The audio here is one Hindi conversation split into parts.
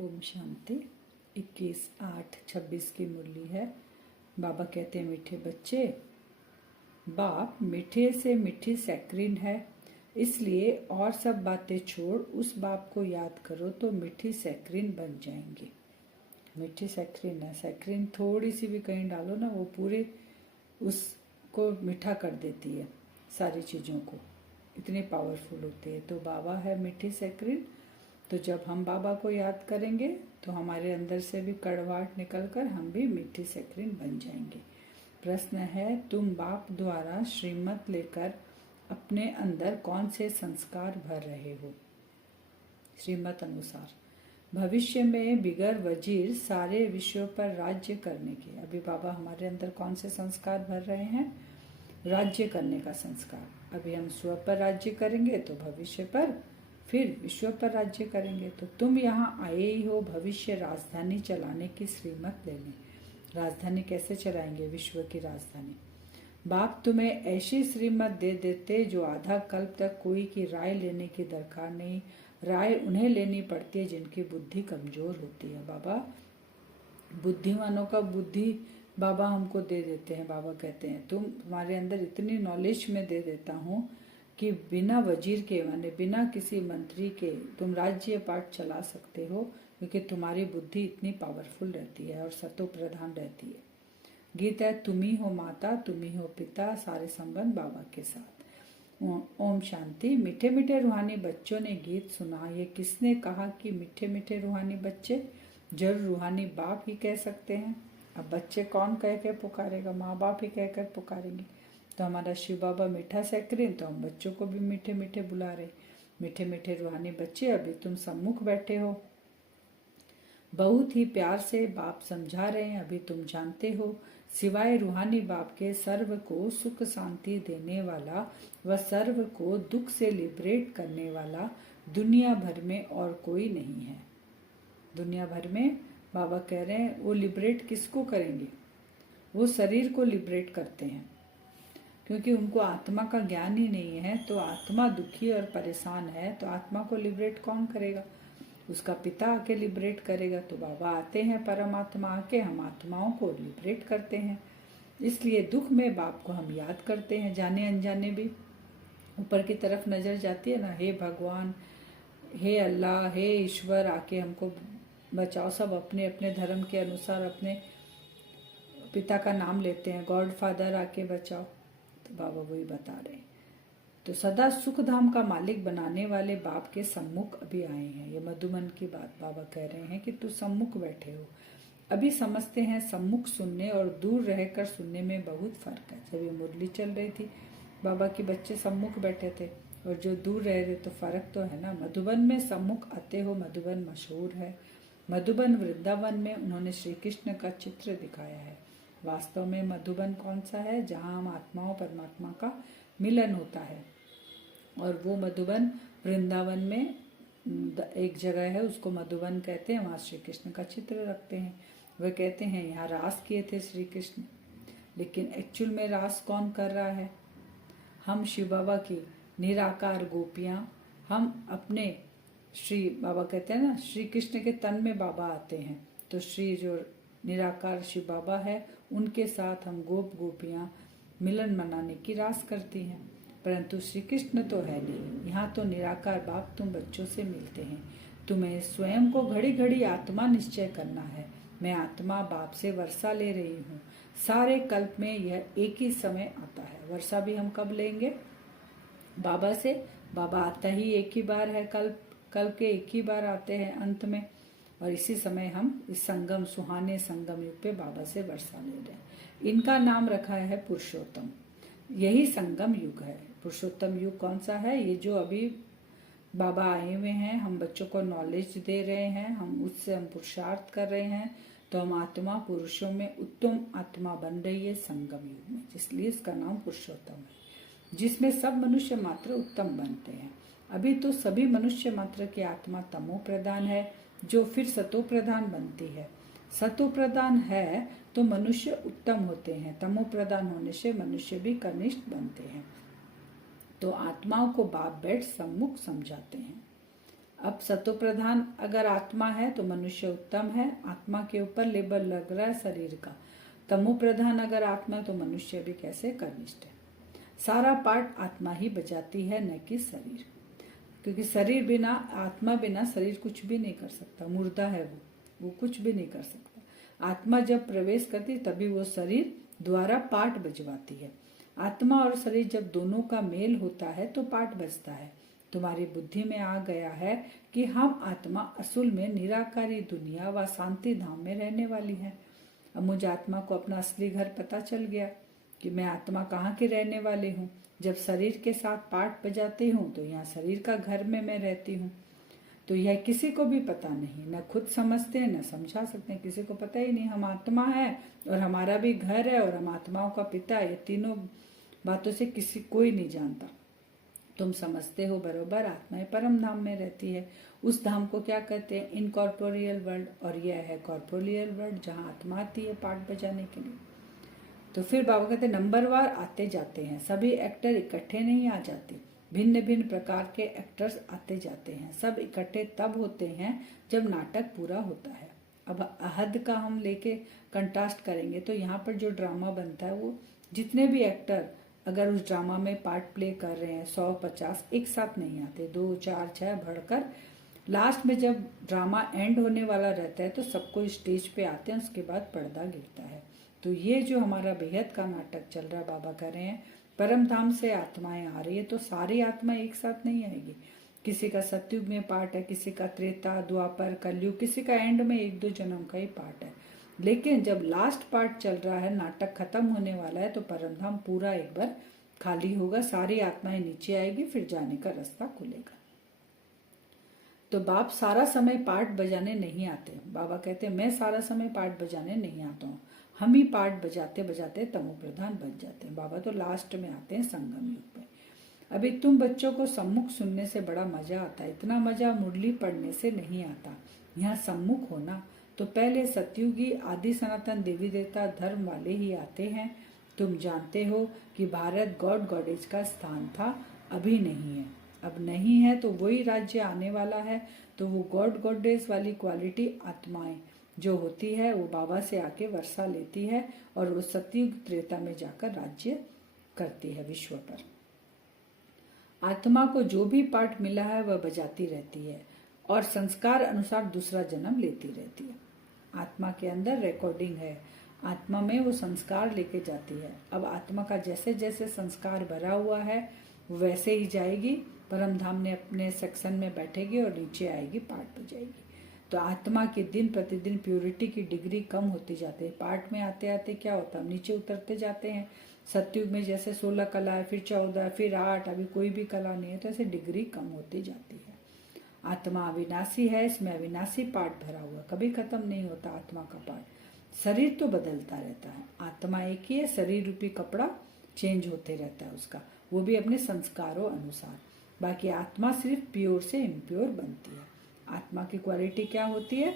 ओम शांति। 21/8/26 की मुरली है। बाबा कहते हैं, मीठे बच्चे, बाप मीठे से मीठी सैक्रीन है, इसलिए और सब बातें छोड़ उस बाप को याद करो तो मीठी सैक्रीन बन जाएंगे। मीठी सैक्रीन है, सैक्रीन थोड़ी सी भी कहीं डालो ना, वो पूरे उसको मीठा कर देती है, सारी चीज़ों को, इतनी पावरफुल होती है। तो बाबा है मीठी सैक्रीन। तो जब हम बाबा को याद करेंगे तो हमारे अंदर से भी कड़वाहट निकलकर हम भी मीठी सैक्रीन बन जाएंगे। प्रश्न है, तुम बाप द्वारा श्रीमत लेकर अपने अंदर कौन से संस्कार भर रहे हो? श्रीमत अनुसार भविष्य में बिगर वजीर सारे विश्व पर राज्य करने के। अभी बाबा हमारे अंदर कौन से संस्कार भर रहे हैं? राज्य करने का संस्कार। अभी हम स्व पर राज्य करेंगे तो भविष्य पर, फिर विश्व पर राज्य करेंगे। तो तुम यहाँ आए ही हो भविष्य राजधानी चलाने की श्रीमत लेने। राजधानी कैसे चलाएंगे? विश्व की राजधानी। बाप तुम्हें ऐसी श्रीमत दे देते जो आधा कल्प तक कोई की राय लेने की दरकार नहीं। राय उन्हें लेनी पड़ती है जिनकी बुद्धि कमजोर होती है। बाबा बुद्धिमानों का बुद्धि बाबा हमको दे देते हैं। बाबा कहते हैं, तुम्हारे अंदर इतनी नॉलेज में दे देता हूँ कि बिना वजीर के, माने बिना किसी मंत्री के तुम राज्य पाठ चला सकते हो, क्योंकि तुम्हारी बुद्धि इतनी पावरफुल रहती है और सतो प्रधान रहती है। गीत है, तुम ही हो माता, तुम ही हो पिता, सारे संबंध बाबा के साथ। ओम शांति। मीठे मीठे रूहानी बच्चों ने गीत सुना। ये किसने कहा कि मीठे मीठे रूहानी बच्चे? जरूर रूहानी बाप ही कह सकते हैं। अब बच्चे कौन कह के पुकारेगा? माँ बाप ही कहकर पुकारेंगे। तो हमारा शिव बाबा मीठा सैक्रीन, तो हम बच्चों को भी मीठे मीठे बुला रहे। मीठे मीठे रूहानी बच्चे, अभी तुम सम्मुख बैठे हो, बहुत ही प्यार से बाप समझा रहे हैं। अभी तुम जानते हो, सिवाय रूहानी बाप के सर्व को सुख शांति देने वाला व सर्व को दुख से लिबरेट करने वाला दुनिया भर में और कोई नहीं है। दुनिया भर में बाबा कह रहे हैं, वो लिबरेट किसको करेंगे? वो शरीर को लिबरेट करते हैं, क्योंकि उनको आत्मा का ज्ञान ही नहीं है। तो आत्मा दुखी और परेशान है, तो आत्मा को लिबरेट कौन करेगा? उसका पिता आके लिबरेट करेगा। तो बाबा आते हैं परमात्मा आके, हम आत्माओं को लिबरेट करते हैं। इसलिए दुख में बाप को हम याद करते हैं, जाने अनजाने भी। ऊपर की तरफ नजर जाती है ना, हे भगवान, हे अल्लाह, हे ईश्वर, आके हमको बचाओ। सब अपने अपने धर्म के अनुसार अपने पिता का नाम लेते हैं, गॉड फादर आके बचाओ। तो बाबा वही बता रहे हैं। तो सदा सुख धाम का मालिक बनाने वाले बाप के सम्मुख अभी आए हैं। ये मधुबन की बात बाबा कह रहे हैं कि तू सम्मुख बैठे हो। अभी समझते हैं सम्मुख सुनने और दूर रहकर सुनने में बहुत फर्क है। जब ये मुरली चल रही थी, बाबा के बच्चे सम्मुख बैठे थे और जो दूर रह रहे, तो फर्क तो है ना। मधुबन में सम्मुख आते हो, मधुबन मशहूर है। मधुबन वृंदावन में उन्होंने श्री कृष्ण का चित्र दिखाया है। वास्तव में मधुबन कौन सा है? जहाँ हम आत्माओं परमात्मा का मिलन होता है। और वो मधुबन वृंदावन में एक जगह है, उसको मधुबन कहते हैं। वहाँ श्री कृष्ण का चित्र रखते हैं। वह कहते हैं यहाँ रास किए थे श्री कृष्ण, लेकिन एक्चुअल में रास कौन कर रहा है? हम शिव बाबा की निराकार गोपियाँ, हम अपने श्री, बाबा कहते हैं ना, श्री कृष्ण के तन में बाबा आते हैं। तो श्री जो निराकार शिव बाबा है, उनके साथ हम गोप गोपियाँ मिलन मनाने की रास करती हैं। परंतु श्री कृष्ण तो है नहीं। यहाँ तो निराकार बाप तुम बच्चों से मिलते हैं। तुम्हें स्वयं को घड़ी घड़ी आत्मा निश्चय करना है। मैं आत्मा बाप से वर्षा ले रही हूँ। सारे कल्प में यह एक ही समय आता है। वर्षा भी हम कब लेंगे? बाबा से। बाबा आता ही एक ही बार है, कल्प के एक ही बार आते हैं अंत में। और इसी समय हम इस संगम, सुहाने संगम युग पे बाबा से वर्षा ले रहे हैं। इनका नाम रखा है पुरुषोत्तम। यही संगम युग है। पुरुषोत्तम युग कौन सा है? ये जो अभी बाबा आए हुए हैं, हम बच्चों को नॉलेज दे रहे हैं, हम उससे हम पुरुषार्थ कर रहे हैं। तो हम आत्मा पुरुषों में उत्तम आत्मा बन रही है संगम युग में, इसलिए इसका नाम पुरुषोत्तम है, जिसमें सब मनुष्य मात्र उत्तम बनते हैं। अभी तो सभी मनुष्य मात्र की आत्मा तमो प्रधान है, जो फिर सतो प्रधान बनती है। सतो प्रधान है तो मनुष्य उत्तम होते हैं, तमो प्रधान होने से मनुष्य भी कनिष्ठ बनते हैं। तो आत्माओं को बाप बैठ सम्मुख समझाते हैं। अब सतो प्रधान अगर आत्मा है तो मनुष्य उत्तम है, आत्मा के ऊपर लेबल लग रहा है शरीर का। तमो प्रधान अगर आत्मा है तो मनुष्य भी कैसे कर्मिष्ठ है। सारा पाठ आत्मा ही बजाती है, न कि शरीर, क्योंकि शरीर बिना, आत्मा बिना शरीर कुछ भी नहीं कर सकता, मुर्दा है वो कुछ भी नहीं कर सकता। आत्मा जब प्रवेश करती तभी वो शरीर द्वारा पाठ बजवाती है। आत्मा और शरीर जब दोनों का मेल होता है तो पाठ बजता है। तुम्हारी बुद्धि में आ गया है कि हम आत्मा असल में निराकारी दुनिया व शांति धाम में रहने वाली है। अब मुझे आत्मा को अपना असली घर पता चल गया कि मैं आत्मा कहाँ की रहने वाली हूँ। जब शरीर के साथ पाठ बजाती हूँ तो यहाँ शरीर का घर में मैं रहती हूँ। तो यह किसी को भी पता नहीं, न खुद समझते हैं न समझा सकते हैं, किसी को पता ही नहीं हम आत्मा है और हमारा भी घर है और हम आत्माओं का पिता। ये तीनों बातों से किसी कोई नहीं जानता। तुम समझते हो बरोबर, आत्माएं परम धाम में रहती है। उस धाम को क्या कहते हैं? Incorporeal world. और यह है कॉर्पोरियल वर्ल्ड, जहाँ आत्मा आती है पाठ बजाने के लिए। तो फिर बाबा कहते नंबरवार आते जाते हैं, सभी एक्टर इकट्ठे नहीं आ जाते, भिन्न भिन्न प्रकार के एक्टर्स आते जाते हैं। सब इकट्ठे तब होते हैं जब नाटक पूरा होता है। अब अहद का हम लेके कंट्रास्ट करेंगे तो यहाँ पर जो ड्रामा बनता है वो जितने भी एक्टर अगर उस ड्रामा में पार्ट प्ले कर रहे हैं 100-50 एक साथ नहीं आते, 2, 4, 6 बढ़कर लास्ट में जब ड्रामा एंड होने वाला रहता है तो सबको स्टेज पे आते हैं, उसके बाद पर्दा गिरता है। तो ये जो हमारा बेहद का नाटक चल रहा है, बाबा कह रहे हैं परम धाम से आत्माएं आ रही है, तो सारी आत्माएं एक साथ नहीं आएगी। किसी का सतयुग में पार्ट है, किसी का त्रेता, द्वापर, कलयुग, किसी का एंड में 1-2 जन्म का ही पार्ट है। लेकिन जब लास्ट पार्ट चल रहा है, नाटक खत्म होने वाला है, तो परम धाम पूरा एक बार खाली होगा, सारी आत्माएं नीचे आएगी, फिर जाने का रास्ता खुलेगा। तो बाप सारा समय पार्ट बजाने नहीं आते। बाबा कहते हैं मैं सारा समय पार्ट बजाने नहीं आता हूँ, हम ही पार्ट बजाते बजाते तमो प्रधान बन जाते हैं। बाबा तो लास्ट में आते हैं संगम युग में। अभी तुम बच्चों को सम्मुख सुनने से बड़ा मजा आता है, इतना मजा मुरली पढ़ने से नहीं आता। यहाँ सम्मुख होना तो पहले सतयुगी आदि सनातन देवी देवता धर्म वाले ही आते हैं। तुम जानते हो कि भारत गॉड गॉडेज का स्थान था, अभी नहीं है। अब नहीं है तो वही राज्य आने वाला है। तो वो गॉड गॉडेज वाली क्वालिटी आत्माएं जो होती है वो बाबा से आके वर्षा लेती है और वो सतयुग त्रेता में जाकर राज्य करती है विश्व पर। आत्मा को जो भी पाठ मिला है वह बजाती रहती है और संस्कार अनुसार दूसरा जन्म लेती रहती है। आत्मा के अंदर रिकॉर्डिंग है, आत्मा में वो संस्कार लेके जाती है। अब आत्मा का जैसे जैसे संस्कार भरा हुआ है वैसे ही जाएगी, परम धाम ने अपने सेक्शन में बैठेगी और नीचे आएगी, पाठ बजाएगी। तो आत्मा की दिन प्रतिदिन प्योरिटी की डिग्री कम होती जाती है। पाठ में आते आते क्या होता है, नीचे उतरते जाते हैं। सतयुग में जैसे 16 कला है, फिर 14, फिर 8, अभी कोई भी कला नहीं है, तो ऐसे डिग्री कम होती जाती है। आत्मा अविनाशी है, इसमें अविनाशी पाठ भरा हुआ, कभी खत्म नहीं होता आत्मा का पाठ। शरीर तो बदलता रहता है, आत्मा एक ही है, शरीर रूपी कपड़ा चेंज होते रहता है उसका, वो भी अपने संस्कारों अनुसार। बाकी आत्मा सिर्फ प्योर से इम्प्योर बनती है। आत्मा की क्वालिटी क्या होती है?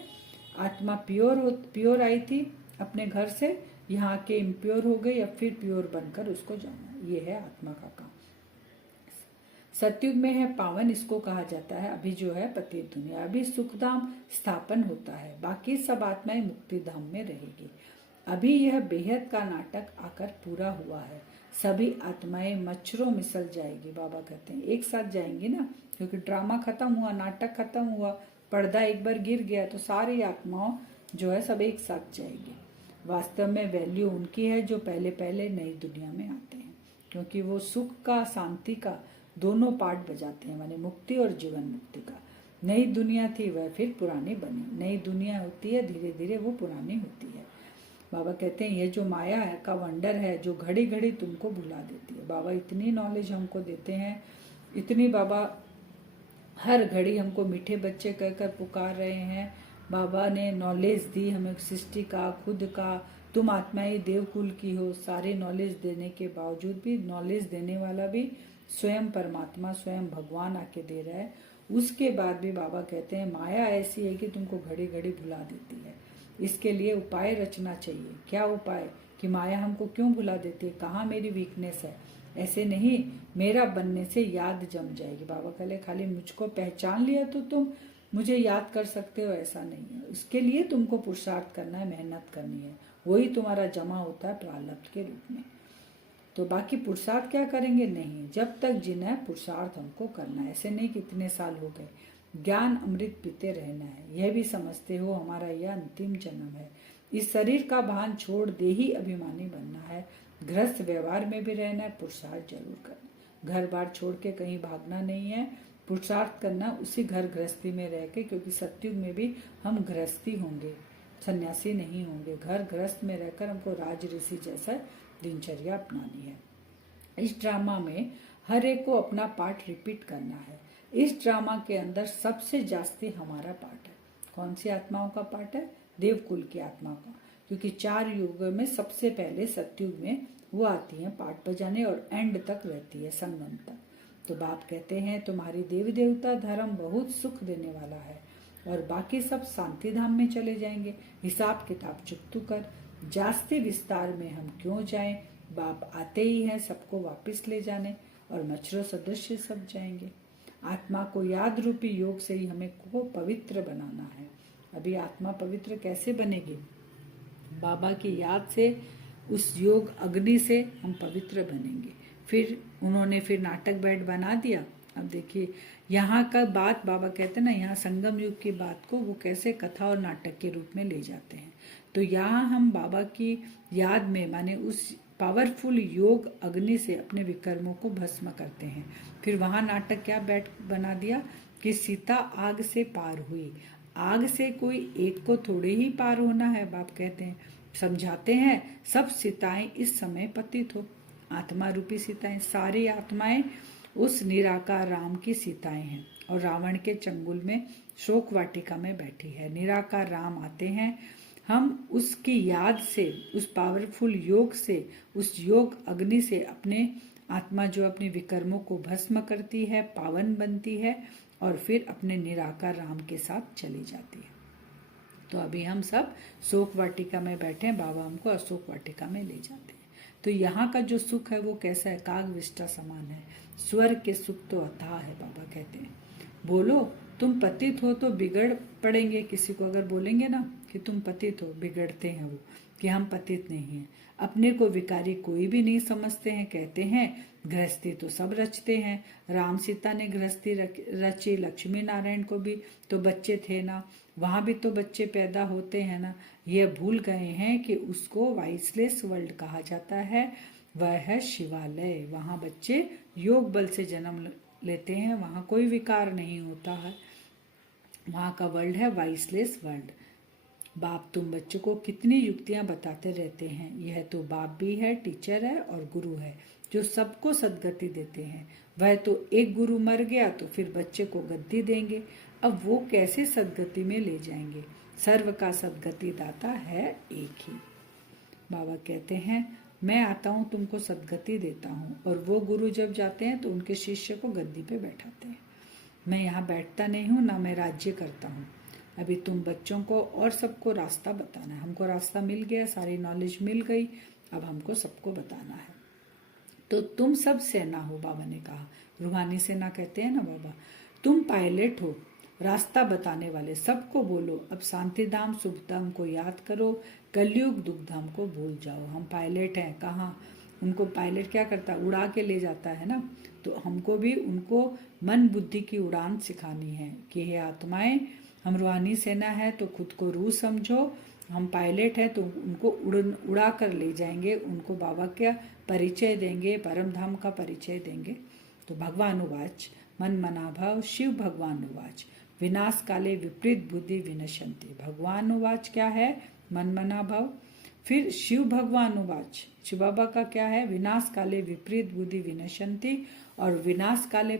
आत्मा प्योर आई थी अपने घर से, यहाँ के इम्प्योर हो गई, अब फिर प्योर बनकर उसको जाना, ये है आत्मा का काम। सतयुग में है पावन, इसको कहा जाता है। अभी जो है पतित दुनिया, अभी सुखधाम स्थापन होता है, बाकी सब आत्माएं मुक्ति धाम में रहेगी। अभी यह बेहद का नाटक आकर पूरा हुआ है, सभी आत्माएं मच्छरों मिसल जाएगी। बाबा कहते हैं एक साथ जाएंगी ना, क्योंकि ड्रामा खत्म हुआ, नाटक खत्म हुआ, पर्दा एक बार गिर गया तो सारी आत्माओं जो है सब एक साथ जाएगी। वास्तव में वैल्यू उनकी है जो पहले पहले नई दुनिया में आते हैं, क्योंकि वो सुख का शांति का दोनों पार्ट बजाते हैं, माने मुक्ति और जीवन मुक्ति का। नई दुनिया थी वह फिर पुरानी बनी, नई दुनिया होती है धीरे धीरे वो पुरानी होती है। बाबा कहते हैं ये जो माया है का वंडर है जो घड़ी घड़ी तुमको भुला देती है। बाबा इतनी नॉलेज हमको देते हैं, इतनी बाबा हर घड़ी हमको मीठे बच्चे कहकर पुकार रहे हैं। बाबा ने नॉलेज दी हमें सृष्टि का, खुद का, तुम आत्माएं देवकुल की हो, सारी नॉलेज देने के बावजूद भी नॉलेज देने वाला भी स्वयं परमात्मा, स्वयं भगवान आके दे रहा है। उसके बाद भी बाबा कहते हैं माया ऐसी है कि तुमको घड़ी घड़ी भुला देती है। इसके लिए उपाय रचना चाहिए। क्या उपाय? कि माया हमको क्यों भुला देती है, कहाँ मेरी वीकनेस है, ऐसे नहीं मेरा बनने से याद जम जाएगी। बाबा कहले खाली मुझको पहचान लिया तो तुम मुझे याद कर सकते हो, ऐसा नहीं है। उसके लिए तुमको पुरुषार्थ करना है, मेहनत करनी है, वही तुम्हारा जमा होता है प्रारब्ध के रूप में। तो बाकी पुरुषार्थ क्या करेंगे, नहीं, जब तक जिन्हें पुरुषार्थ हमको करना है। ऐसे नहीं कितने साल हो गए, ज्ञान अमृत पीते रहना है। यह भी समझते हो हमारा यह अंतिम जन्म है। इस शरीर का भान छोड़ दे ही अभिमानी बनना है। गृहस्थ व्यवहार में भी रहना है, पुरुषार्थ जरूर करना। घर बार छोड़ के कहीं भागना नहीं है, पुरुषार्थ करना उसी घर गृहस्थी में रह के, क्योंकि सतयुग में भी हम गृहस्थी होंगे, सन्यासी नहीं होंगे। घर गृहस्थ में रहकर हमको राज ऋषि जैसा दिनचर्या अपनानी है। इस ड्रामा में हर एक को अपना पार्ट रिपीट करना है। इस ड्रामा के अंदर सबसे जास्ती हमारा पार्ट है। कौन सी आत्माओं का पार्ट है, देवकुल की आत्मा का, क्योंकि 4 युगों में सबसे पहले सतयुग में वो आती है पार्ट बजाने और एंड तक रहती है, संगम तक। तो बाप कहते हैं तुम्हारी देवी देवता धर्म बहुत सुख देने वाला है और बाकी सब शांति धाम में चले जाएंगे। हिसाब किताब चुकतू कर, जास्ती विस्तार में हम क्यों जाएं, बाप आते ही हैं सबको वापस ले जाने, और मच्छरों सदृश सब जाएंगे। आत्मा को याद रूपी योग से ही हमें को पवित्र बनाना है। अभी आत्मा पवित्र कैसे बनेगी, बाबा की याद से, उस योग अग्नि से हम पवित्र बनेंगे। फिर उन्होंने फिर नाटक बैठ बना दिया। अब देखिए यहाँ का बात बाबा कहते हैं ना, यहाँ संगम युग की बात को वो कैसे कथा और नाटक के रूप में ले जाते हैं। तो यहाँ हम बाबा की याद में, माने उस पावरफुल योग अग्नि से अपने विकर्मों को भस्म करते हैं। फिर वहां नाटक क्या बैठ बना दिया कि सीता आग से पार हुई। आग से कोई एक को थोड़े ही पार होना है, बाप कहते हैं, समझाते हैं सब सीताएं इस समय पतित हो। आत्मा रूपी सीताएं, सारी आत्माएं उस निराकार राम की सीताएं हैं और रावण के चंगुल में शोक वाटिका में बैठी है। निराकार राम आते हैं, हम उसकी याद से, उस पावरफुल योग से, उस योग अग्नि से अपने आत्मा जो अपने विकर्मों को भस्म करती है, पावन बनती है और फिर अपने निराकार राम के साथ चली जाती है। तो अभी हम सब शोक वाटिका में बैठे हैं, बाबा हमको अशोक वाटिका में ले जाते हैं। तो यहाँ का जो सुख है वो कैसा है, काग विष्टा समान है। स्वर्ग के सुख तो अथाह है, बाबा कहते हैं। बोलो तुम पतित हो तो बिगड़ पड़ेंगे। किसी को अगर बोलेंगे ना कि तुम पतित हो, बिगड़ते हैं वो, कि हम पतित नहीं हैं। अपने को विकारी कोई भी नहीं समझते हैं। कहते हैं गृहस्थी तो सब रचते हैं। राम सीता ने गृहस्थी रची, लक्ष्मी नारायण को भी तो बच्चे थे ना, वहां भी तो बच्चे पैदा होते हैं ना। ये भूल गए हैं कि उसको वाइसलेस वर्ल्ड कहा जाता है, वह है शिवालय। वहां बच्चे योग बल से जन्म लेते हैं, वहां कोई विकार नहीं होता है। वहां का वर्ल्ड है वाइसलेस वर्ल्ड। बाप तुम बच्चों को कितनी युक्तियां बताते रहते हैं। यह तो बाप भी है, टीचर है और गुरु है जो सबको सदगति देते हैं। वह तो एक गुरु मर गया तो फिर बच्चे को गद्दी देंगे, अब वो कैसे सदगति में ले जाएंगे। सर्व का सदगति दाता है एक ही। बाबा कहते हैं मैं आता हूँ तुमको सदगति देता हूँ, और वो गुरु जब जाते हैं तो उनके शिष्य को गद्दी पे बैठाते हैं। मैं यहाँ बैठता नहीं हूँ, ना मैं राज्य करता हूँ। अभी तुम बच्चों को और सबको रास्ता बताना है। हमको रास्ता मिल गया, सारी नॉलेज मिल गई, अब हमको सबको बताना है। तो तुम सब सेना हो, बाबा ने कहा। रूहानी सेना कहते हैं ना बाबा। तुम पायलट हो, रास्ता बताने वाले। सबको बोलो अब शांति धाम शुभ धाम को याद करो, कलयुग दुख धाम को भूल जाओ। हम पायलट हैं, कहाँ उनको पायलट क्या करता है, उड़ा के ले जाता है ना। तो हमको भी उनको मन बुद्धि की उड़ान सिखानी है कि हे आत्माएं, हम रूहानी सेना है तो खुद को रूह समझो। हम पायलट हैं तो उनको उड़ा कर ले जाएंगे, उनको बाबा का परिचय देंगे, परम धाम का परिचय देंगे। तो भगवान उवाच मन मना भाव शिव भगवान उवाच विनाश काले विपरीत बुद्धि विनशंति। भगवान उवाच क्या है, मन मना भाव। फिर शिव भगवान उवाच, शिव बाबा का क्या है, विनाश काले विपरीत बुद्धि विनशंति, और विनाश काले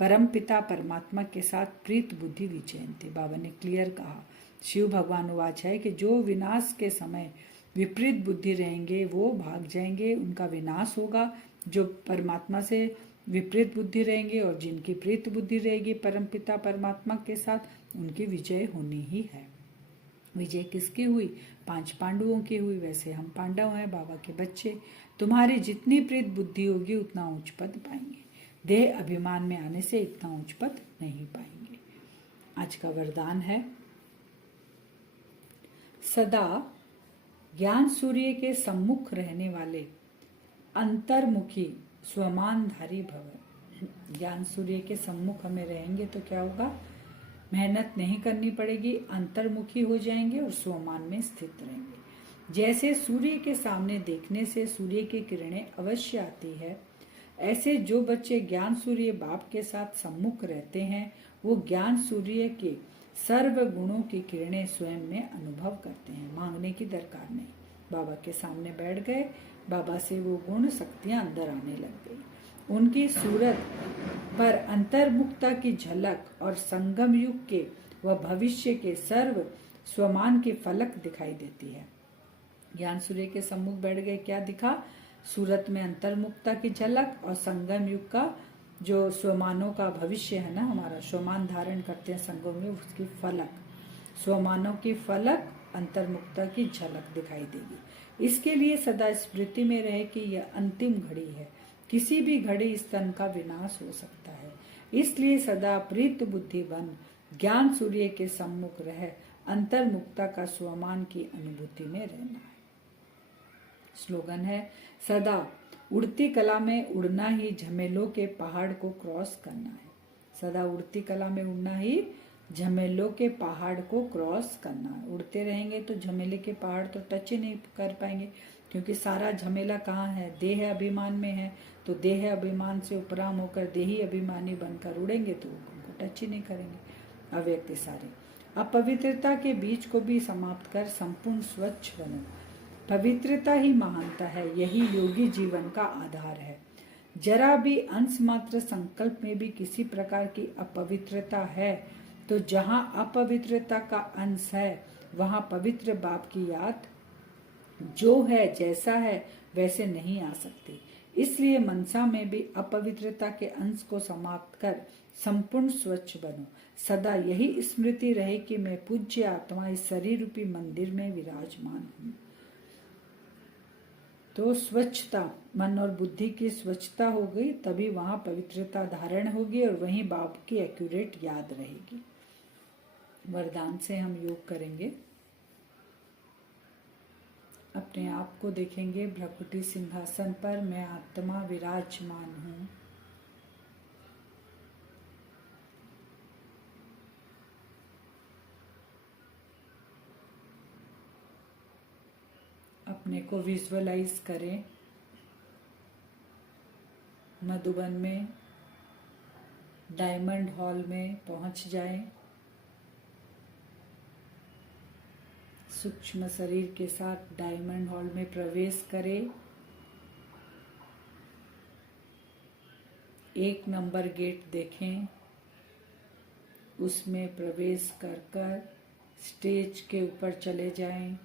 परम पिता परमात्मा के साथ प्रीत बुद्धि विजयंती। बाबा ने क्लियर कहा। शिव भगवान उवाच है कि जो विनाश के समय विपरीत बुद्धि रहेंगे वो भाग जाएंगे, उनका विनाश होगा। जो परमात्मा से विपरीत बुद्धि रहेंगे और जिनकी प्रीत बुद्धि रहेगी परमपिता परमात्मा के साथ, उनकी विजय होनी ही है। विजय किसकी हुई? 5 पांडवों की हुई। वैसे हम पांडव हैं, बाबा के बच्चे। तुम्हारी जितनी प्रीत बुद्धि होगी उतना उच्च पद पाएंगे। देह अभिमान में आने से इतना उच्च पद नहीं पाएंगे। आज का वरदान है, सदा ज्ञान सूर्य के सम्मुख रहने वाले अंतर्मुखी स्वमानधारी भव। ज्ञान सूर्य के सम्मुख हमें रहेंगे तो क्या होगा? मेहनत नहीं करनी पड़ेगी, अंतर्मुखी हो जाएंगे और स्वमान में स्थित रहेंगे। जैसे सूर्य के सामने देखने से सूर्य की किरणें अवश्य आती है, ऐसे जो बच्चे ज्ञान सूर्य बाप के साथ सम्मुख रहते हैं वो ज्ञान सूर्य के सर्व गुणों की किरणें स्वयं में अनुभव करते हैं। मांगने की दरकार नहीं, बाबा के सामने बैठ गए, बाबा से वो गुण शक्तियां अंदर आने लग गई। उनकी सूरत पर अंतर्मुखता की झलक और संगम युग के व भविष्य के सर्व स्वमान की फलक दिखाई देती है। ज्ञान सूर्य के सम्मुख बैठ गए, क्या दिखा? सूरत में अंतर्मुखता की झलक और संगम युग का जो स्वमानों का भविष्य है ना, हमारा स्वमान धारण करते हैं संगम युग, उसकी फलक, स्वमानों की फलक, अंतर्मुखता की झलक दिखाई देगी। इसके लिए सदा स्मृति में रहे कि यह अंतिम घड़ी है, किसी भी घड़ी इस तन का विनाश हो सकता है। इसलिए सदा प्रीत बुद्धि बन ज्ञान सूर्य के सम्मुख रह अंतर्मुखता का स्वमान की अनुभूति में रहना है। स्लोगन है, सदा उड़ती कला में उड़ना ही झमेलों के पहाड़ को क्रॉस करना है। सदा उड़ती कला में उड़ना ही झमेलों के पहाड़ को क्रॉस करना है। उड़ते रहेंगे तो झमेले के पहाड़ तो टच ही नहीं कर पाएंगे, क्योंकि सारा झमेला कहाँ है? देह अभिमान में है। तो देह अभिमान से उपराम होकर देही अभिमानी बनकर उड़ेंगे तो उनको टच ही नहीं करेंगे। अव्यक्त सारे अपवित्रता के बीज को भी समाप्त कर संपूर्ण स्वच्छ बनो। पवित्रता ही महानता है, यही योगी जीवन का आधार है। जरा भी अंश मात्र संकल्प में भी किसी प्रकार की अपवित्रता है तो जहाँ अपवित्रता का अंश है वहाँ पवित्र बाप की याद जो है जैसा है वैसे नहीं आ सकती। इसलिए मनसा में भी अपवित्रता के अंश को समाप्त कर संपूर्ण स्वच्छ बनो। सदा यही स्मृति रहे कि मैं पूज्य आत्मा इस शरीर रूपी मंदिर में विराजमान हूँ। तो स्वच्छता, मन और बुद्धि की स्वच्छता हो गई, तभी वहां पवित्रता धारण होगी और वहीं बाप की एक्यूरेट याद रहेगी। वरदान से हम योग करेंगे। अपने आप को देखेंगे भ्रकुटी सिंहासन पर, मैं आत्मा विराजमान हूँ। अपने को विजुअलाइज करें मधुबन में डायमंड हॉल में पहुंच जाएं। सूक्ष्म शरीर के साथ डायमंड हॉल में प्रवेश करें। 1 नंबर गेट देखें, उसमें प्रवेश कर स्टेज के ऊपर चले जाएं।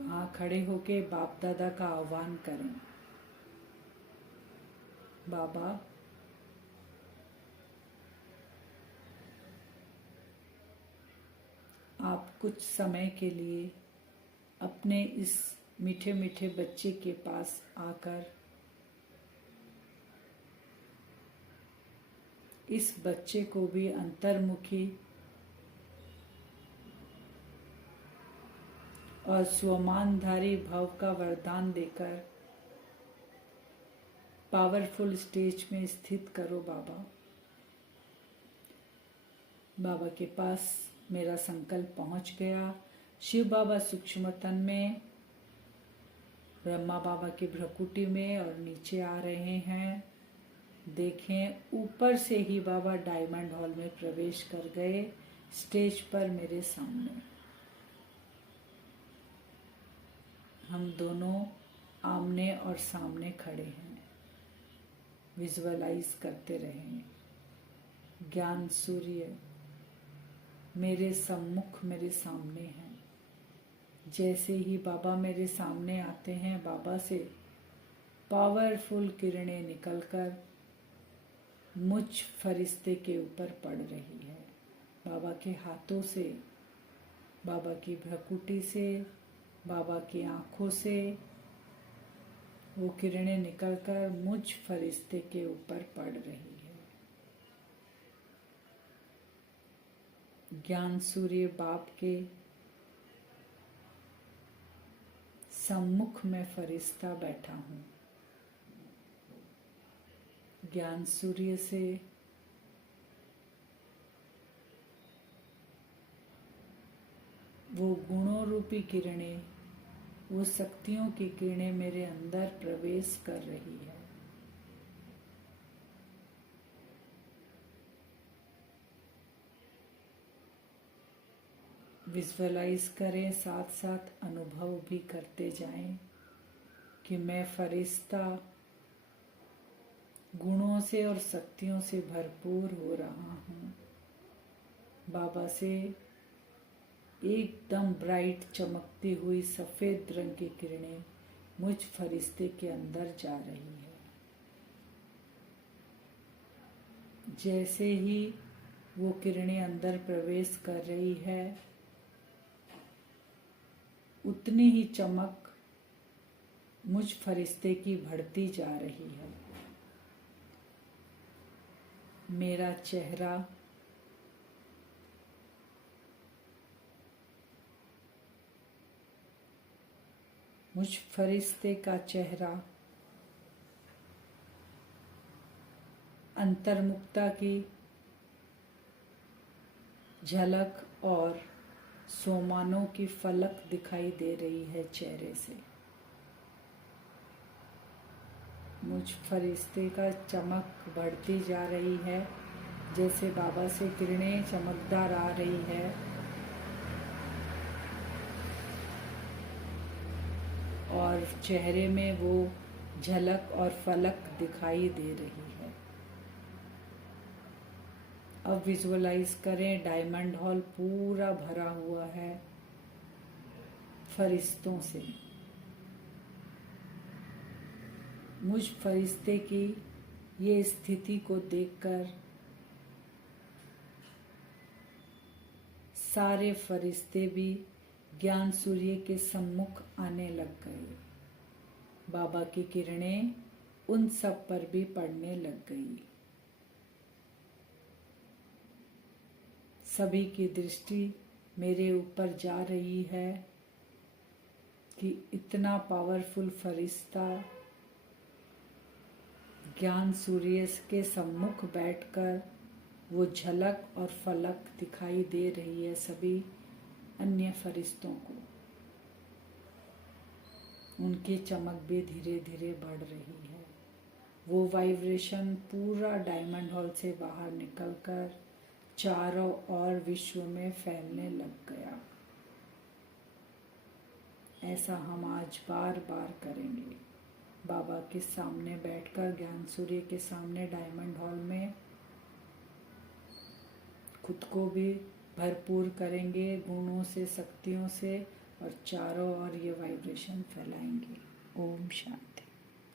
वहां खड़े होके बाप दादा का आह्वान करें। बाबा, आप कुछ समय के लिए अपने इस मीठे मीठे बच्चे के पास आकर इस बच्चे को भी अंतर्मुखी और स्वमानधारी भाव का वरदान देकर पावरफुल स्टेज में स्थित करो। बाबा, बाबा के पास मेरा संकल्प पहुंच गया। शिव बाबा सूक्ष्म तन में, ब्रह्मा बाबा की भ्रकुटी में और नीचे आ रहे हैं। देखें, ऊपर से ही बाबा डायमंड हॉल में प्रवेश कर गए, स्टेज पर मेरे सामने। हम दोनों आमने और सामने खड़े हैं। विजुअलाइज करते रहें। ज्ञान सूर्य मेरे सम्मुख, मेरे सामने हैं। जैसे ही बाबा मेरे सामने आते हैं, बाबा से पावरफुल किरणें निकलकर मुझ फरिश्ते के ऊपर पड़ रही है। बाबा के हाथों से, बाबा की भ्रकुटी से, बाबा की आंखों से वो किरणें निकलकर मुझ फरिश्ते के ऊपर पड़ रही है। ज्ञान सूर्य बाप के सम्मुख में फरिश्ता बैठा हूँ। ज्ञान सूर्य से वो गुणों रूपी किरणें, वो शक्तियों की किरणें मेरे अंदर प्रवेश कर रही है। विजुअलाइज करें, साथ साथ अनुभव भी करते जाएं कि मैं फरिश्ता गुणों से और शक्तियों से भरपूर हो रहा हूँ। बाबा से एकदम ब्राइट चमकती हुई सफेद रंग की किरणें मुझ फरिश्ते के अंदर जा रही है। जैसे ही वो किरणें अंदर प्रवेश कर रही है, उतनी ही चमक मुझ फरिश्ते की बढ़ती जा रही है। मेरा चेहरा मुझ फरिश्ते का चेहरा अंतर्मुखता की झलक और सोमानों की फलक दिखाई दे रही है चेहरे से। मुझ फरिश्ते का चमक बढ़ती जा रही है, जैसे बाबा से किरणें चमकदार आ रही है और चेहरे में वो झलक और फलक दिखाई दे रही है। अब विजुअलाइज करें, डायमंड हॉल पूरा भरा हुआ है फरिश्तों से। मुझ फरिश्ते की ये स्थिति को देखकर सारे फरिश्ते भी ज्ञान सूर्य के सम्मुख आने लग गए। बाबा की किरणें उन सब पर भी पड़ने लग गई। सभी की दृष्टि मेरे ऊपर जा रही है कि इतना पावरफुल फरिश्ता ज्ञान सूर्य के सम्मुख बैठकर वो झलक और फलक दिखाई दे रही है सभी अन्य फरिश्तों को। उनकी चमक भी धीरे धीरे बढ़ रही है। वो वाइब्रेशन पूरा डायमंड हॉल से बाहर निकलकर चारों ओर विश्व में फैलने लग गया। ऐसा हम आज बार बार करेंगे। बाबा के सामने बैठकर ज्ञान सूर्य के सामने डायमंड हॉल में खुद को भी भरपूर करेंगे गुणों से, शक्तियों से, और चारों ओर ये वाइब्रेशन फैलाएंगे। ओम शांति।